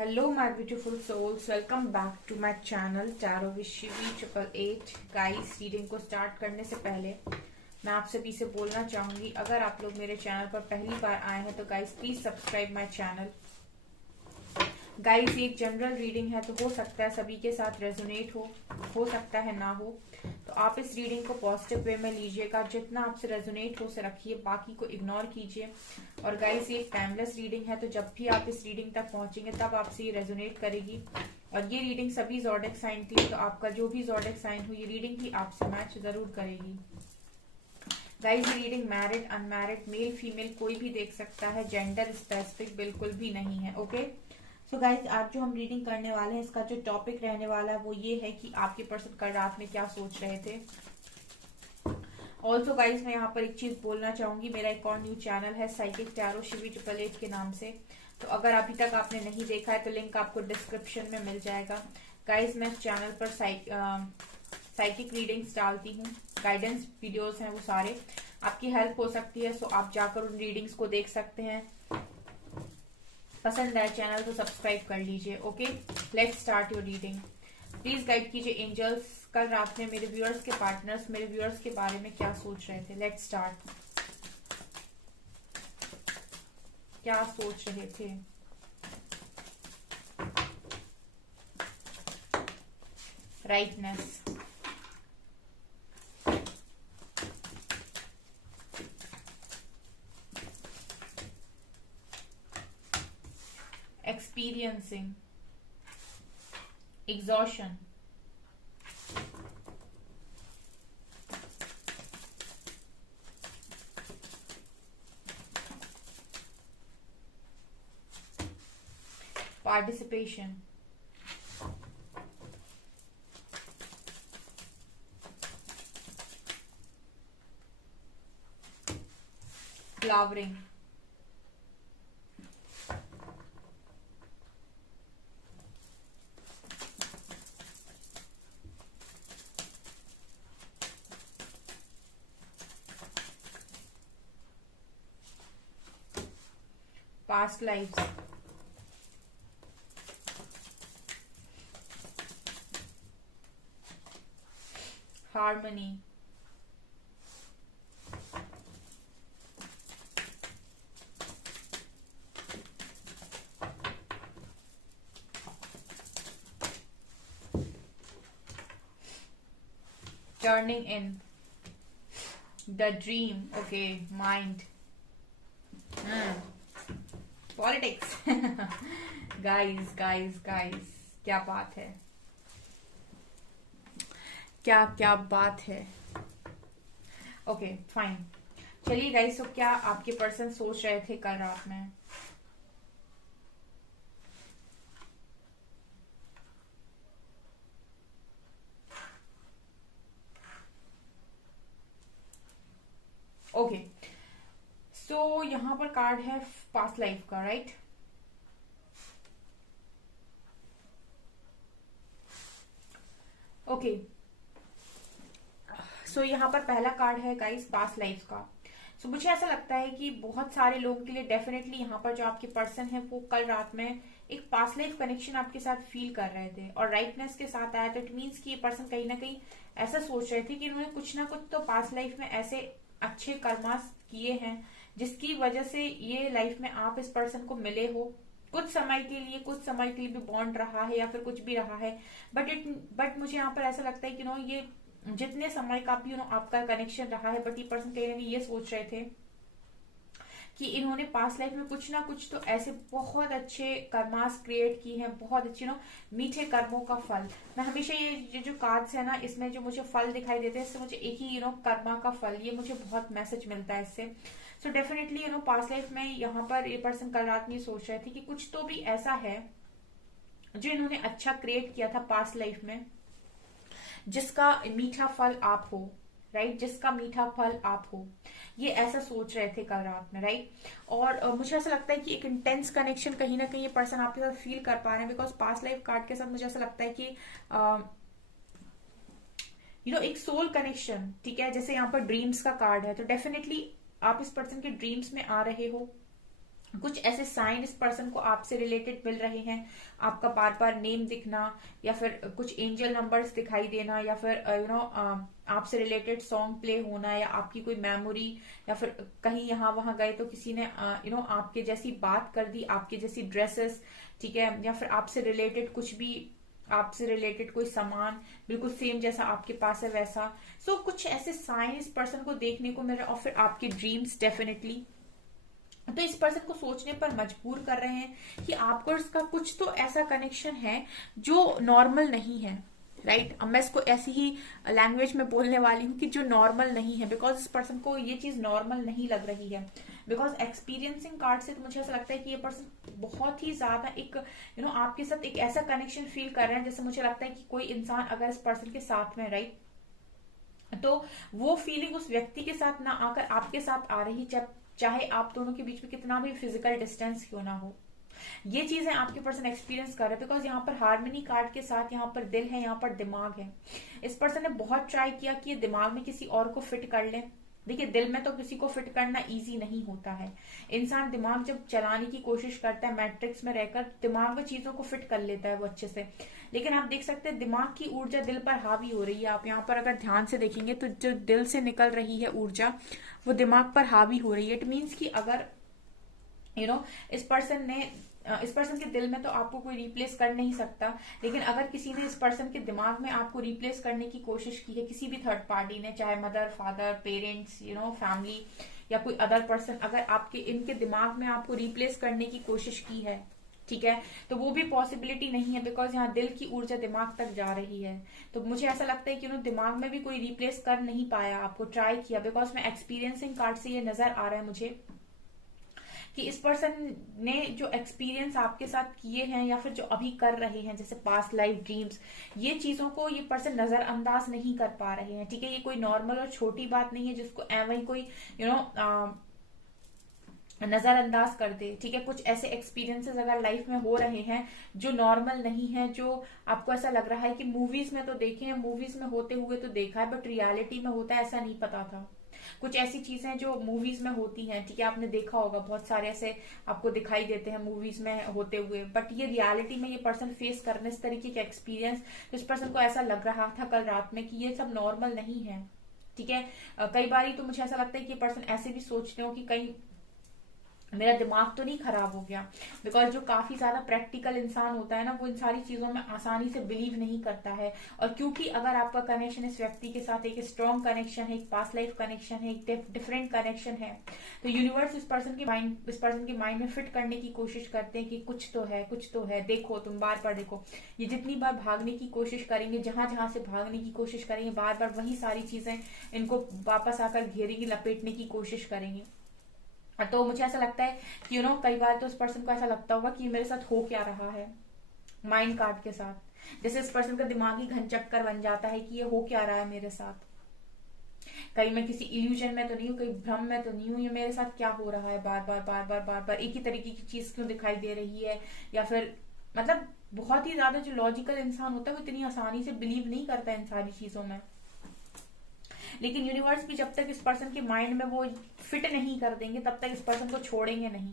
Hello, my beautiful souls. Welcome back to my channel Tarot with Shivi 888. Guys, reading को start करने से पहले मैं आप सभी से बोलना चाहूंगी, अगर आप लोग मेरे चैनल पर पहली बार आए हैं तो guys please subscribe my channel. Guys, ये एक जनरल रीडिंग है तो हो सकता है सभी के साथ रेजोनेट हो सकता है ना हो, तो आप इस रीडिंग को पॉजिटिव वे में लीजिएगा। जितना आपसे रेजोनेट हो से रखिए, बाकी को इग्नोर कीजिए। और गाइस, ये एक टाइमलेस रीडिंग है तो जब भी आप इस रीडिंग तक पहुंचेंगे तब आपसे ये रेजोनेट करेगी। और ये रीडिंग सभी ज़ोडिएक साइन की, तो आपका जो भी ज़ोडिएक साइन हो ये रीडिंग भी आपसे मैच जरूर करेगी। गाइस, ये reading married, unmarried, male female कोई भी देख सकता है, जेंडर स्पेसिफिक बिल्कुल भी नहीं है। ओके, सो गाइज, आज जो हम रीडिंग करने वाले हैं इसका जो टॉपिक रहने वाला है वो ये है कि आपके पर्सन कल रात में क्या सोच रहे थे। ऑल्सो गाइज, मैं यहाँ पर एक चीज बोलना चाहूंगी, मेरा एक और न्यू चैनल है साइकिक टैरो शिवी 888 के नाम से, तो अगर अभी तक आपने नहीं देखा है तो लिंक आपको डिस्क्रिप्शन में मिल जाएगा। गाइज, मैं इस चैनल पर साइकिक रीडिंग्स डालती हूँ, गाइडेंस वीडियोस हैं वो सारे, आपकी हेल्प हो सकती है। सो आप जाकर उन रीडिंग्स को देख सकते हैं। पसंद आए चैनल तो सब्सक्राइब कर लीजिए। Okay, let's start your reading. Please guide कीजिए एंजल्स, कल रात में मेरे व्यूअर्स के पार्टनर्स मेरे व्यूअर्स के बारे में क्या सोच रहे थे। Let's start. क्या सोच रहे थे? Rightness, experiencing, exhaustion, participation, flowering, past lives, harmony, turning in, the dream, okay, mind, politics. Guys guys guys, क्या बात है, क्या क्या बात है। ओके फाइन, चलिए गाइस, तो क्या आपके पर्सन सोच रहे थे कल रात में? ओके, सो यहां पर कार्ड है पास्ट लाइफ का, राइट? ओके, सो यहाँ पर पहला कार्ड है गाइस पास्ट लाइफ का। सो मुझे ऐसा लगता है कि बहुत सारे लोगों के लिए डेफिनेटली यहाँ पर जो आपके पर्सन है वो कल रात में एक पास्ट लाइफ कनेक्शन आपके साथ फील कर रहे थे और राइटनेस के साथ आया, तो इट मीन्स कि ये पर्सन कहीं ना कहीं ऐसा सोच रहे थे कि उन्होंने कुछ ना कुछ तो पास्ट लाइफ में ऐसे अच्छे कर्मास किए हैं जिसकी वजह से ये लाइफ में आप इस पर्सन को मिले हो। कुछ समय के लिए भी बॉन्ड रहा है या फिर कुछ भी रहा है, बट मुझे यहाँ पर ऐसा लगता है कि ये जितने समय का भी आपका कनेक्शन रहा है, बट ये पर्सन कहीं ना कहीं ये सोच रहे थे कि इन्होंने पास्ट लाइफ में कुछ ना कुछ तो ऐसे बहुत अच्छे कर्मास क्रिएट की हैं, बहुत अच्छे मीठे कर्मों का फल। मैं हमेशा ये जो कार्ड्स है ना, इसमें जो मुझे फल दिखाई देते हैं इससे मुझे एक ही कर्मा का फल, ये मुझे बहुत मैसेज मिलता है इससे। सो डेफिनेटली पास्ट लाइफ में यहाँ पर ये पर्सन कल रात में सोच रहे थे कि कुछ तो भी ऐसा है जो इन्होंने अच्छा क्रिएट किया था पास्ट लाइफ में, जिसका मीठा फल आप हो, राइट? जिसका मीठा फल आप हो, ये ऐसा सोच रहे थे कल रात में, राइट? और मुझे ऐसा लगता है कि एक इंटेंस कनेक्शन कहीं ना कहीं ये पर्सन आपके साथ फील कर पा रहे हैं, बिकॉज पास्ट लाइफ कार्ड के साथ मुझे ऐसा लगता है कि एक सोल कनेक्शन, ठीक है? जैसे यहाँ पर ड्रीम्स का कार्ड है, तो डेफिनेटली आप इस पर्सन के ड्रीम्स में आ रहे हो, कुछ ऐसे साइन इस पर्सन को आपसे रिलेटेड मिल रहे हैं, आपका बार बार नेम दिखना, या फिर कुछ एंजल नंबर्स दिखाई देना, या फिर आपसे रिलेटेड सॉन्ग प्ले होना, या आपकी कोई मेमोरी, या फिर कहीं यहाँ वहां गए तो किसी ने आपके जैसी बात कर दी, आपके जैसी ड्रेसेस, ठीक है, या फिर आपसे रिलेटेड कुछ भी, आपसे रिलेटेड कोई सामान बिल्कुल सेम जैसा आपके पास है वैसा। सो कुछ ऐसे साइन इस पर्सन को देखने को मिल रहा है। और फिर आपके ड्रीम्स डेफिनेटली तो इस पर्सन को सोचने पर मजबूर कर रहे हैं कि आपको इसका कुछ तो ऐसा कनेक्शन है जो नॉर्मल नहीं है, राइट। अब मैं इसको ऐसी ही लैंग्वेज में बोलने वाली हूँ कि जो नॉर्मल नहीं है, बिकॉज इस पर्सन को ये चीज नॉर्मल नहीं लग रही है। बिकॉज एक्सपीरियंसिंग कार्ड से तो मुझे ऐसा लगता है कि ये पर्सन बहुत ही ज्यादा एक आपके साथ एक ऐसा कनेक्शन फील कर रहे हैं, जैसे मुझे लगता है कि कोई इंसान अगर इस पर्सन के साथ में, राइट, तो वो फीलिंग उस व्यक्ति के साथ ना आकर आपके साथ आ रही, जब चाहे आप दोनों के बीच में कितना भी फिजिकल डिस्टेंस क्यों ना हो। ये चीजें आपके पर्सन एक्सपीरियंस कर रहे हैं। बिकॉज यहाँ पर हार्मनी कार्ड के साथ यहाँ पर दिल है, यहाँ पर दिमाग है। इस पर्सन ने बहुत ट्राई किया कि ये दिमाग में किसी और को फिट कर ले। देखिए, दिल में तो किसी को फिट करना इजी नहीं होता है। इंसान दिमाग जब चलाने की कोशिश करता है, मैट्रिक्स में रहकर दिमाग में चीजों को फिट कर लेता है वो अच्छे से। लेकिन आप देख सकते हैं दिमाग की ऊर्जा दिल पर हावी हो रही है। आप यहाँ पर अगर ध्यान से देखेंगे तो जो दिल से निकल रही है ऊर्जा, वो दिमाग पर हावी हो रही है। इट मीन्स कि अगर इस पर्सन के दिल में तो आपको कोई रिप्लेस कर नहीं सकता, लेकिन अगर किसी ने इस पर्सन के दिमाग में आपको रिप्लेस करने की कोशिश की है, किसी भी थर्ड पार्टी ने, चाहे मदर, फादर, पेरेंट्स, फैमिली या कोई अदर पर्सन, अगर आपके इनके दिमाग में आपको रिप्लेस करने की कोशिश की है, ठीक है, तो वो भी पॉसिबिलिटी नहीं है। बिकॉज यहाँ दिल की ऊर्जा दिमाग तक जा रही है। तो मुझे ऐसा लगता है कि दिमाग में भी कोई रिप्लेस कर नहीं पाया, आपको ट्राई किया। बिकॉज मैं एक्सपीरियंसिंग कार्ड से ये नजर आ रहा है मुझे कि इस पर्सन ने जो एक्सपीरियंस आपके साथ किए हैं या फिर जो अभी कर रहे हैं, जैसे पास्ट लाइफ ड्रीम्स, ये चीजों को ये पर्सन नजरअंदाज नहीं कर पा रहे हैं, ठीक है। ये कोई नॉर्मल और छोटी बात नहीं है जिसको एवं कोई नजरअंदाज कर दे, ठीक है। कुछ ऐसे एक्सपीरियंसेस अगर लाइफ में हो रहे हैं जो नॉर्मल नहीं है, जो आपको ऐसा लग रहा है कि मूवीज में तो देखे हैं, मूवीज में होते हुए तो देखा है, बट रियलिटी में होता है ऐसा नहीं पता था। कुछ ऐसी चीजें जो मूवीज में होती हैं, ठीक है, आपने देखा होगा बहुत सारे ऐसे आपको दिखाई देते हैं मूवीज में होते हुए, बट ये रियलिटी में ये पर्सन फेस करने इस तरीके के एक्सपीरियंस, इस पर्सन को ऐसा लग रहा था कल रात में कि ये सब नॉर्मल नहीं है, ठीक है। कई बार तो मुझे ऐसा लगता है कि ये पर्सन ऐसे भी सोचते हो कि कहीं मेरा दिमाग तो नहीं खराब हो गया। बिकॉज जो काफी ज्यादा प्रैक्टिकल इंसान होता है ना, वो इन सारी चीजों में आसानी से बिलीव नहीं करता है। और क्योंकि अगर आपका कनेक्शन इस व्यक्ति के साथ एक स्ट्रॉन्ग कनेक्शन है, एक पास्ट लाइफ कनेक्शन है, एक डिफरेंट कनेक्शन है, तो यूनिवर्स इस पर्सन के माइंड में फिट करने की कोशिश करते हैं कि कुछ तो है, कुछ तो है, देखो तुम बार बार देखो। ये जितनी बार भागने की कोशिश करेंगे, जहां जहां से भागने की कोशिश करेंगे, बार बार वही सारी चीजें इनको वापस आकर घेरेंगी, लपेटने की कोशिश करेंगे। तो मुझे ऐसा लगता है कि कई बार तो उस पर्सन को ऐसा लगता होगा कि मेरे साथ हो क्या रहा है, माइंड कार्ड के साथ। जैसे इस पर्सन का दिमागी घन चक्कर बन जाता है कि ये हो क्या रहा है मेरे साथ, कहीं मैं किसी इल्यूजन में तो नहीं हूँ, कहीं भ्रम में तो नहीं हूँ, ये मेरे साथ क्या हो रहा है, बार बार बार बार बार बार एक ही तरीके की चीज क्यों दिखाई दे रही है। या फिर मतलब बहुत ही ज्यादा जो लॉजिकल इंसान होता है वो इतनी आसानी से बिलीव नहीं करता इन सारी चीजों में। लेकिन यूनिवर्स भी जब तक इस पर्सन के माइंड में वो फिट नहीं कर देंगे, तब तक इस पर्सन को छोड़ेंगे नहीं,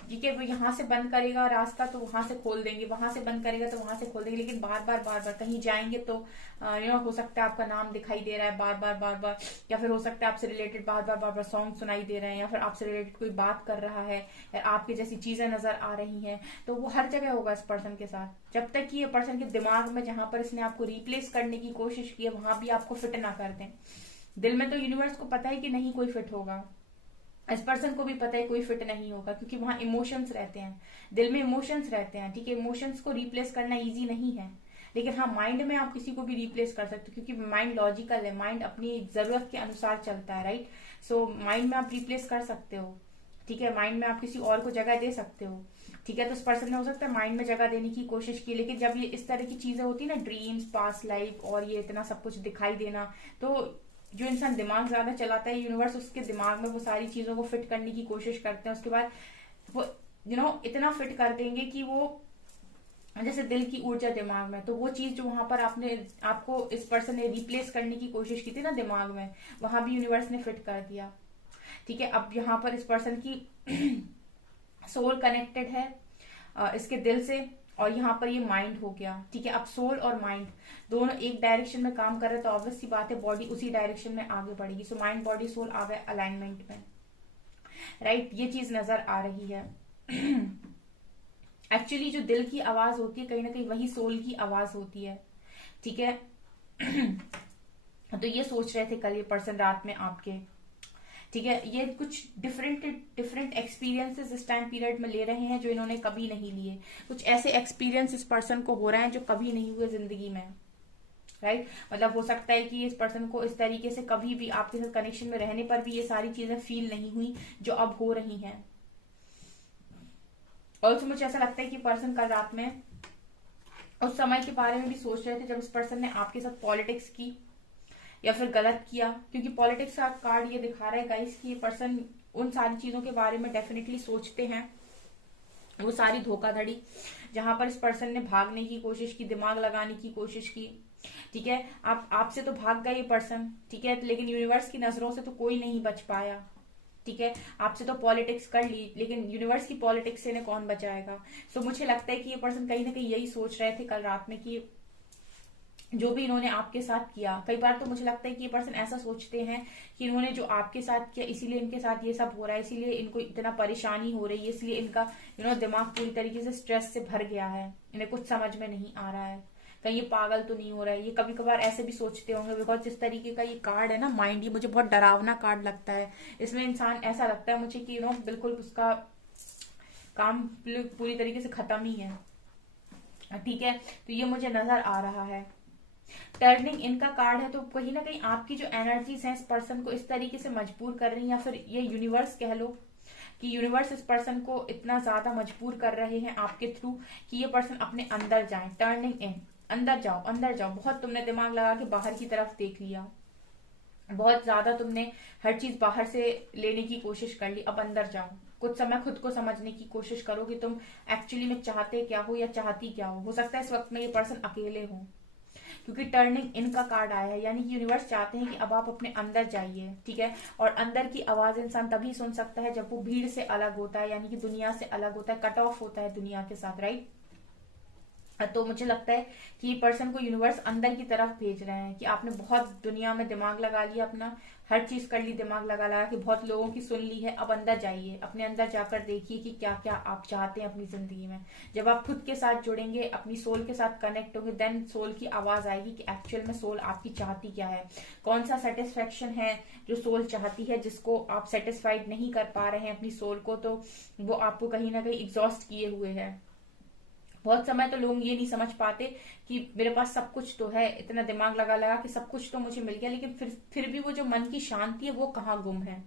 ठीक है। वो यहाँ से बंद करेगा रास्ता तो वहां से खोल देंगे, वहां से बंद करेगा तो वहां से खोल देंगे, लेकिन बार बार कहीं जाएंगे तो हो सकता है आपका नाम दिखाई दे रहा है बार बार, या फिर हो सकता है आपसे रिलेटेड बार बार सॉन्ग सुनाई दे रहे हैं, या फिर आपसे रिलेटेड कोई बात कर रहा है, या आपकी जैसी चीजें नजर आ रही हैं। तो वो हर जगह होगा इस पर्सन के साथ, जब तक कि ये पर्सन के दिमाग में जहां पर इसने आपको रिप्लेस करने की कोशिश की है, वहां भी आपको फिट ना कर दें। दिल में तो यूनिवर्स को पता है कि नहीं कोई फिट होगा, इस पर्सन को भी पता है कोई फिट नहीं होगा, क्योंकि वहां इमोशंस रहते हैं, दिल में इमोशंस रहते हैं, ठीक है। इमोशंस को रिप्लेस करना इजी नहीं है, लेकिन हाँ माइंड में आप किसी को भी रिप्लेस कर सकते हो, क्योंकि माइंड लॉजिकल है, माइंड अपनी जरूरत के अनुसार चलता है, राइट। सो माइंड में आप रिप्लेस कर सकते हो, ठीक है। माइंड में आप किसी और को जगह दे सकते हो, ठीक है। तो उस पर्सन ने हो सकता है माइंड में जगह देने की कोशिश की, लेकिन जब ये इस तरह की चीजें होती है ना, ड्रीम्स, पास्ट लाइफ और ये इतना सब कुछ दिखाई देना, तो जो इंसान दिमाग ज्यादा चलाता है, यूनिवर्स उसके दिमाग में वो सारी चीजों को फिट करने की कोशिश करते हैं। उसके बाद वो इतना फिट कर देंगे कि वो जैसे दिल की ऊर्जा दिमाग में, तो वो चीज जो वहां पर आपको इस पर्सन ने रिप्लेस करने की कोशिश की थी ना दिमाग में, वहां भी यूनिवर्स ने फिट कर दिया, ठीक है। अब यहाँ पर इस पर्सन की सोल कनेक्टेड है इसके दिल से, और यहाँ पर ये माइंड हो गया, ठीक है। अब सोल और माइंड दोनों एक डायरेक्शन में काम कर रहे हैं, तो ऑब्वियस सी बात है बॉडी उसी डायरेक्शन में आगे बढ़ेगी। सो माइंड बॉडी सोल आ गए अलाइनमेंट में, राइट। ये चीज नजर आ रही है। एक्चुअली जो दिल की आवाज होती है कहीं ना कहीं वही सोल की आवाज होती है, ठीक है। तो ये सोच रहे थे कल ये पर्सन रात में आपके, ठीक है। ये कुछ डिफरेंट एक्सपीरियंसेस इस टाइम पीरियड में ले रहे हैं जो इन्होंने कभी नहीं लिए। कुछ ऐसे एक्सपीरियंस इस पर्सन को हो रहे हैं जो कभी नहीं हुए जिंदगी में, राइट। मतलब हो सकता है कि इस पर्सन को इस तरीके से कभी भी आपके साथ कनेक्शन में रहने पर भी ये सारी चीजें फील नहीं हुई जो अब हो रही हैं। ऑल्सो मुझे ऐसा लगता है कि पर्सन कल रात में उस समय के बारे में भी सोच रहे थे जब इस पर्सन ने आपके साथ पॉलिटिक्स की या फिर गलत किया, क्योंकि पॉलिटिक्स का कार्ड ये दिखा रहा है गाइस कि ये पर्सन उन सारी चीजों के बारे में डेफिनेटली सोचते हैं। वो सारी धोखाधड़ी जहां पर इस पर्सन ने भागने की कोशिश की, दिमाग लगाने की कोशिश की, ठीक है। आपसे तो भाग गए ये पर्सन, ठीक है, लेकिन यूनिवर्स की नजरों से तो कोई नहीं बच पाया, ठीक है। आपसे तो पॉलिटिक्स कर ली, लेकिन यूनिवर्स की पॉलिटिक्स से इन्हें कौन बचाएगा। सो मुझे लगता है कि ये पर्सन कहीं ना कहीं यही सोच रहे थे कल रात में कि जो भी इन्होंने आपके साथ किया, कई बार तो मुझे लगता है कि ये पर्सन ऐसा सोचते हैं कि इन्होंने जो आपके साथ किया इसीलिए इनके साथ ये सब हो रहा है, इसीलिए इनको इतना परेशानी हो रही है, इसलिए इनका दिमाग पूरी तरीके से स्ट्रेस से भर गया है, इन्हें कुछ समझ में नहीं आ रहा है, कहीं ये पागल तो नहीं हो रहा है। ये कभी कभार ऐसे भी सोचते होंगे, बिकॉज जिस तरीके का ये कार्ड है ना माइंड, ये मुझे बहुत डरावना कार्ड लगता है। इसमें इंसान ऐसा लगता है मुझे कि बिल्कुल उसका काम पूरी तरीके से खत्म ही है, ठीक है। तो ये मुझे नजर आ रहा है। टर्निंग इनका कार्ड है, तो कहीं ना कहीं आपकी जो एनर्जीज हैं इस पर्सन को इस तरीके से मजबूर कर रही हैं, या फिर ये यूनिवर्स कह लो कि यूनिवर्स इस पर्सन को इतना ज्यादा मजबूर कर रहे हैं आपके थ्रू कि ये पर्सन अपने अंदर जाए। टर्निंग इन, अंदर जाओ अंदर जाओ। बहुत तुमने दिमाग लगा के बाहर की तरफ देख लिया, बहुत ज्यादा तुमने हर चीज बाहर से लेने की कोशिश कर ली, अब अंदर जाओ। कुछ समय खुद को समझने की कोशिश करो कि तुम एक्चुअली में चाहते क्या हो या चाहती क्या हो सकता है इस वक्त में ये पर्सन अकेले हो, क्योंकि टर्निंग इनका कार्ड आया है, यानी कि यूनिवर्स चाहते हैं कि अब आप अपने अंदर जाइए, ठीक है। और अंदर की आवाज इंसान तभी सुन सकता है जब वो भीड़ से अलग होता है, यानी कि दुनिया से अलग होता है, कट ऑफ होता है दुनिया के साथ, राइट। तो मुझे लगता है कि ये पर्सन को यूनिवर्स अंदर की तरफ भेज रहे हैं कि आपने बहुत दुनिया में दिमाग लगा लिया, अपना हर चीज कर ली दिमाग लगा लगा कि बहुत लोगों की सुन ली है, अब अंदर जाइए, अपने अंदर जाकर देखिए कि क्या क्या आप चाहते हैं अपनी जिंदगी में। जब आप खुद के साथ जुड़ेंगे, अपनी सोल के साथ कनेक्ट होंगे, देन सोल की आवाज आएगी कि एक्चुअल में सोल आपकी चाहती क्या है, कौन सा सेटिस्फेक्शन है जो सोल चाहती है, जिसको आप सेटिस्फाइड नहीं कर पा रहे हैं अपनी सोल को, तो वो आपको कहीं ना कहीं एग्जॉस्ट किए हुए है। बहुत समय तो लोग ये नहीं समझ पाते कि मेरे पास सब कुछ तो है, इतना दिमाग लगा लगा कि सब कुछ तो मुझे मिल गया, लेकिन फिर भी वो जो मन की शांति है वो कहाँ गुम है।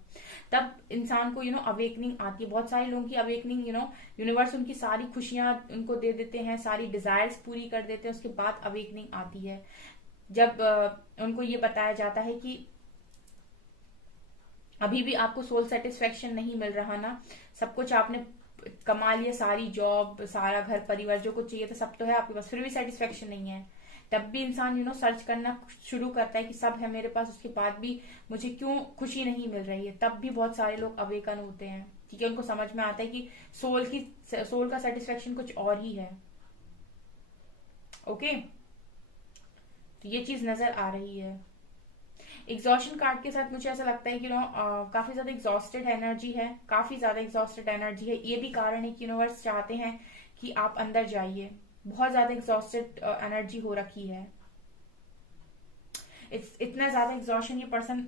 तब इंसान को अवेकनिंग आती है। बहुत सारे लोगों की अवेकनिंग यूनिवर्स उनकी सारी खुशियां उनको दे देते हैं, सारी डिजायर्स पूरी कर देते हैं, उसके बाद अवेकनिंग आती है जब उनको ये बताया जाता है कि अभी भी आपको सोल सेटिस्फेक्शन नहीं मिल रहा ना, सब कुछ आपने कमा लिया, सारी जॉब, सारा घर परिवार, जो कुछ चाहिए था सब तो है आपके पास, फिर भी सेटिस्फेक्शन नहीं है। तब भी इंसान सर्च करना शुरू करता है कि सब है मेरे पास, उसके बाद भी मुझे क्यों खुशी नहीं मिल रही है। तब भी बहुत सारे लोग अवेकन होते हैं, ठीक है, उनको समझ में आता है कि सोल का सेटिस्फेक्शन कुछ और ही है। ओके, तो ये चीज नजर आ रही है। एग्जॉशन कार्ड के साथ मुझे ऐसा लगता है कि काफी ज्यादा एग्जॉस्टेड एनर्जी है, काफी ज्यादा एग्जॉस्टेड एनर्जी है। ये भी कारण है कि यूनिवर्स चाहते हैं कि आप अंदर जाइए, बहुत ज्यादा एग्जॉस्टेड एनर्जी हो रखी है। इतना ज्यादा एग्जॉशन ये पर्सन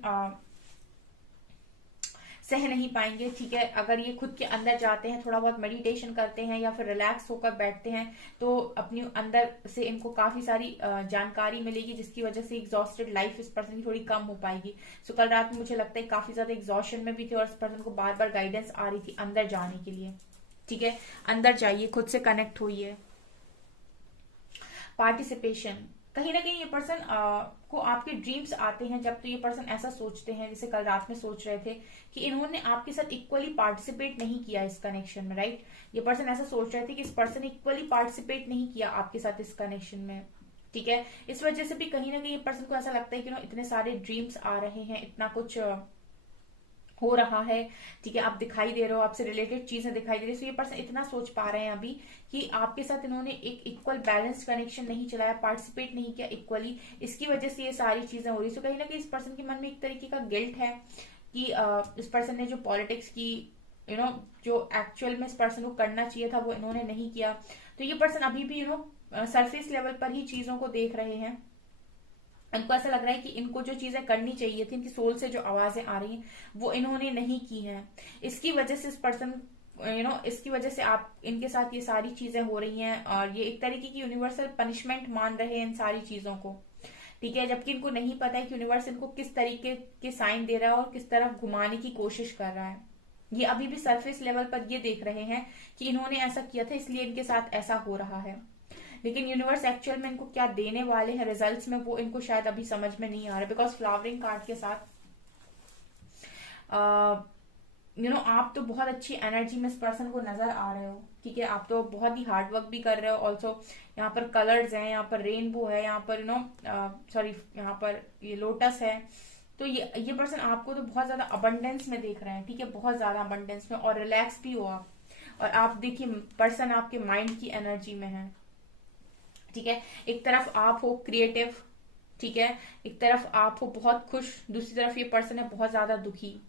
सह नहीं पाएंगे, ठीक है। अगर ये खुद के अंदर जाते हैं, थोड़ा बहुत मेडिटेशन करते हैं या फिर रिलैक्स होकर बैठते हैं, तो अपनी अंदर से इनको काफी सारी जानकारी मिलेगी, जिसकी वजह से एग्जॉस्टेड लाइफ इस पर्सन की थोड़ी कम हो पाएगी। सो कल रात में मुझे लगता है काफी ज्यादा एग्जॉशन में भी थे और इस पर्सन को बार बार गाइडेंस आ रही थी अंदर जाने के लिए, ठीक है। अंदर जाइए, खुद से कनेक्ट होइए। पार्टिसिपेशन, कहीं ना कहीं ये पर्सन को आपके ड्रीम्स आते हैं जब तो ये पर्सन ऐसा सोचते हैं, जैसे कल रात में सोच रहे थे कि इन्होंने आपके साथ इक्वली पार्टिसिपेट नहीं किया इस कनेक्शन में, राइट। ये पर्सन ऐसा सोच रहे थे कि इस पर्सन ने इक्वली पार्टिसिपेट नहीं किया आपके साथ इस कनेक्शन में, ठीक है। इस वजह से भी कहीं ना कहीं ये पर्सन को ऐसा लगता है कि इतने सारे ड्रीम्स आ रहे हैं, इतना कुछ हो रहा है, ठीक है, आप दिखाई दे रहे हो, आपसे रिलेटेड चीजें दिखाई दे रही है। सो ये पर्सन इतना सोच पा रहे हैं अभी कि आपके साथ इन्होंने एक इक्वल बैलेंस कनेक्शन नहीं चलाया, पार्टिसिपेट नहीं किया इक्वली, इसकी वजह से ये सारी चीजें हो रही। सो कहीं ना कहीं इस पर्सन के मन में एक तरीके का गिल्ट है कि इस पर्सन ने जो पॉलिटिक्स की, जो एक्चुअल में इस पर्सन को करना चाहिए था वो इन्होंने नहीं किया। तो ये पर्सन अभी भी सरफेस लेवल पर ही चीजों को देख रहे हैं। इनको ऐसा लग रहा है कि इनको जो चीजें करनी चाहिए थी, इनकी सोल से जो आवाजें आ रही हैं वो इन्होंने नहीं की हैं। इसकी वजह से इस पर्सन इसकी वजह से आप इनके साथ ये सारी चीजें हो रही हैं, और ये एक तरीके की यूनिवर्सल पनिशमेंट मान रहे हैं इन सारी चीजों को, ठीक है, जबकि इनको नहीं पता है कि यूनिवर्स इनको किस तरीके के साइन दे रहा है और किस तरफ घुमाने की कोशिश कर रहा है। ये अभी भी सरफेस लेवल पर ये देख रहे हैं कि इन्होंने ऐसा किया था इसलिए इनके साथ ऐसा हो रहा है, लेकिन यूनिवर्स एक्चुअल में इनको क्या देने वाले हैं रिजल्ट्स में, वो इनको शायद अभी समझ में नहीं आ रहा। बिकॉज फ्लावरिंग कार्ड के साथ आप तो बहुत अच्छी एनर्जी में इस पर्सन को नजर आ रहे हो, ठीक है, आप तो बहुत ही हार्ड वर्क भी कर रहे हो। ऑल्सो यहाँ पर कलर्स हैं, यहाँ पर रेनबो है, यहाँ पर सॉरी यहाँ पर ये लोटस है। तो ये पर्सन आपको तो बहुत ज्यादा अबंडेंस में देख रहे हैं, ठीक है, बहुत ज्यादा अबंडेंस में, और रिलैक्स भी हो आप। और आप देखिए पर्सन आपके माइंड की एनर्जी में है, ठीक है, एक तरफ आप हो क्रिएटिव, ठीक है, एक तरफ आप हो बहुत खुश, दूसरी तरफ ये पर्सन है बहुत ज्यादा दुखी।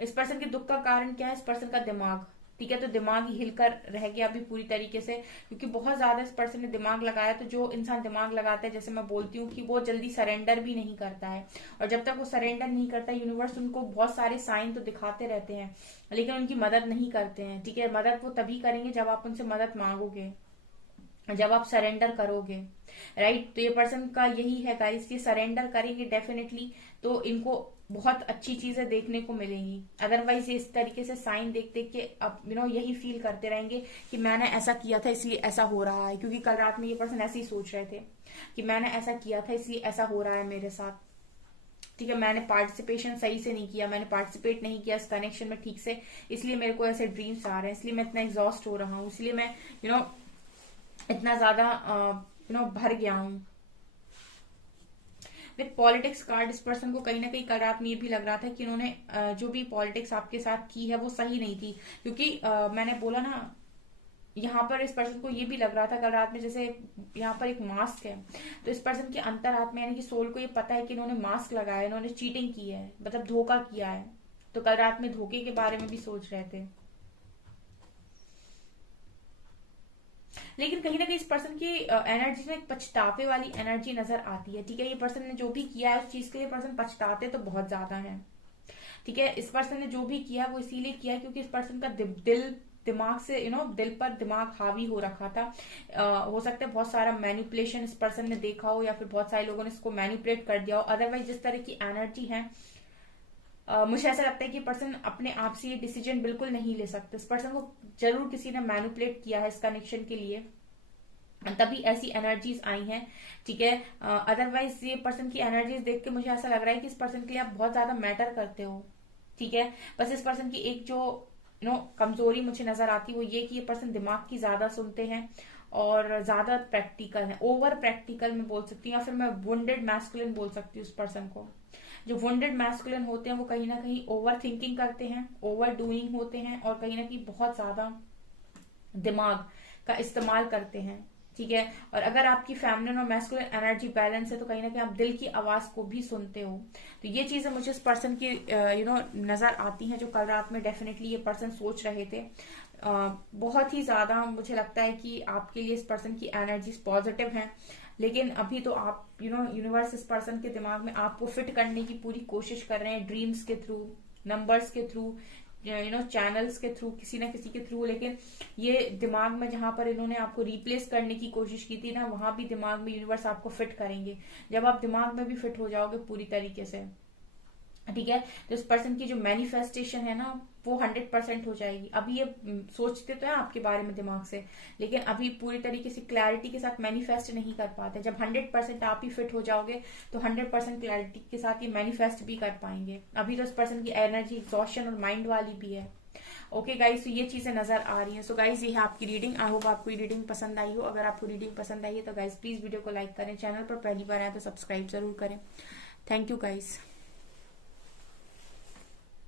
इस पर्सन के दुख का कारण क्या है? इस पर्सन का दिमाग, ठीक है, तो दिमाग ही हिलकर रह गया अभी पूरी तरीके से, क्योंकि बहुत ज्यादा इस पर्सन ने दिमाग लगाया। तो जो इंसान दिमाग लगाता है, जैसे मैं बोलती हूँ कि वो जल्दी सरेंडर भी नहीं करता है, और जब तक वो सरेंडर नहीं करता, यूनिवर्स उनको बहुत सारे साइन तो दिखाते रहते हैं लेकिन उनकी मदद नहीं करते हैं, ठीक है। मदद वो तभी करेंगे जब आप उनसे मदद मांगोगे, जब आप सरेंडर करोगे, राइट। तो ये पर्सन का यही है गाइस, ये सरेंडर करेंगे डेफिनेटली तो इनको बहुत अच्छी चीजें देखने को मिलेंगी। अदरवाइज ये इस तरीके से साइन देख देख के अब यही फील करते रहेंगे कि मैंने ऐसा किया था इसलिए ऐसा हो रहा है, क्योंकि कल रात में ये पर्सन ऐसे ही सोच रहे थे कि मैंने ऐसा किया था इसलिए ऐसा हो रहा है मेरे साथ, ठीक है, मैंने पार्टिसिपेशन सही से नहीं किया, मैंने पार्टिसिपेट नहीं किया इस कनेक्शन में ठीक से, इसलिए मेरे को ऐसे ड्रीम्स आ रहे हैं, इसलिए मैं इतना एग्जॉस्ट हो रहा हूँ, इसलिए मैं इतना ज्यादा भर गया हूं। विद पॉलिटिक्स कार्ड इस पर्सन को कहीं ना कहीं कल रात में ये भी लग रहा था कि इन्होंने जो भी पॉलिटिक्स आपके साथ की है वो सही नहीं थी, क्योंकि मैंने बोला ना, यहाँ पर इस पर्सन को ये भी लग रहा था कल रात में, जैसे यहाँ पर एक मास्क है, तो इस पर्सन के अंतरात्मा यानी कि सोल को ये पता है कि इन्होंने मास्क लगाया, इन्होंने चीटिंग की है, मतलब धोखा किया है, तो कल रात में धोखे के बारे में भी सोच रहे थे। लेकिन कहीं ना कहीं इस पर्सन की एनर्जी में एक पछतावे वाली एनर्जी नजर आती है, ठीक है। ये पर्सन ने जो भी किया है उस चीज के लिए पर्सन पछताते तो बहुत ज्यादा है, ठीक है। इस पर्सन ने जो भी किया वो इसीलिए किया क्योंकि इस पर्सन का दिल दिमाग से दिल पर दिमाग हावी हो रखा था। हो सकता है बहुत सारा मैनिपुलेशन इस पर्सन ने देखा हो, या फिर बहुत सारे लोगों ने इसको मैनिपुलेट कर दिया हो। अदरवाइज जिस तरह की एनर्जी है, मुझे ऐसा लगता है कि पर्सन अपने आप से ये डिसीजन बिल्कुल नहीं ले सकते। इस पर्सन को जरूर किसी ने मैनिपुलेट किया है इस कनेक्शन के लिए, तभी ऐसी एनर्जीज आई हैं, ठीक है। अदरवाइज ये पर्सन की एनर्जीज देख के मुझे ऐसा लग रहा है कि इस पर्सन के लिए आप बहुत ज्यादा मैटर करते हो, ठीक है। बस इस पर्सन की एक जो कमजोरी मुझे नजर आती है वो ये कि ये पर्सन दिमाग की ज्यादा सुनते हैं और ज्यादा प्रैक्टिकल है, ओवर प्रैक्टिकल मैं बोल सकती हूँ, या फिर मैं वुंडेड मैस्कुलिन बोल सकती हूँ। उस पर्सन को जो वुंडेड मैस्कुलिन होते हैं वो कहीं ना कहीं ओवर थिंकिंग करते हैं, ओवर डूइंग होते हैं, और कहीं ना कहीं बहुत ज्यादा दिमाग का इस्तेमाल करते हैं, ठीक है। और अगर आपकी फेमिनिन और मैस्कुलिन एनर्जी बैलेंस है तो कहीं ना कहीं आप दिल की आवाज को भी सुनते हो। तो ये चीजें मुझे इस पर्सन की नजर आती हैं, जो कल रात में डेफिनेटली ये पर्सन सोच रहे थे। बहुत ही ज्यादा मुझे लगता है कि आपके लिए इस पर्सन की एनर्जीज पॉजिटिव हैं, लेकिन अभी तो आप यूनिवर्स इस पर्सन के दिमाग में आपको फिट करने की पूरी कोशिश कर रहे हैं, ड्रीम्स के थ्रू, नंबर्स के थ्रू, चैनल्स के थ्रू, किसी ना किसी के थ्रू। लेकिन ये दिमाग में जहां पर इन्होंने आपको रिप्लेस करने की कोशिश की थी ना, वहां भी दिमाग में यूनिवर्स आपको फिट करेंगे। जब आप दिमाग में भी फिट हो जाओगे पूरी तरीके से, ठीक है, तो इस पर्सन की जो मैनिफेस्टेशन है ना वो 100% हो जाएगी। अभी ये सोचते तो है आपके बारे में दिमाग से, लेकिन अभी पूरी तरीके से क्लैरिटी के साथ मैनिफेस्ट नहीं कर पाते। जब 100% आप ही फिट हो जाओगे तो 100% क्लैरिटी के साथ ये मैनिफेस्ट भी कर पाएंगे। अभी तो इस पर्सन की एनर्जी एग्जॉशन और माइंड वाली भी है। ओके गाइस, तो ये चीजें नजर आ रही हैं। सो गाइस, ये है आपकी रीडिंग। आई होप आपको रीडिंग पसंद आई हो। अगर आपको रीडिंग पसंद आई है तो गाइस प्लीज वीडियो को लाइक करें, चैनल पर पहली बार आए तो सब्सक्राइब जरूर करें। Thank you guys.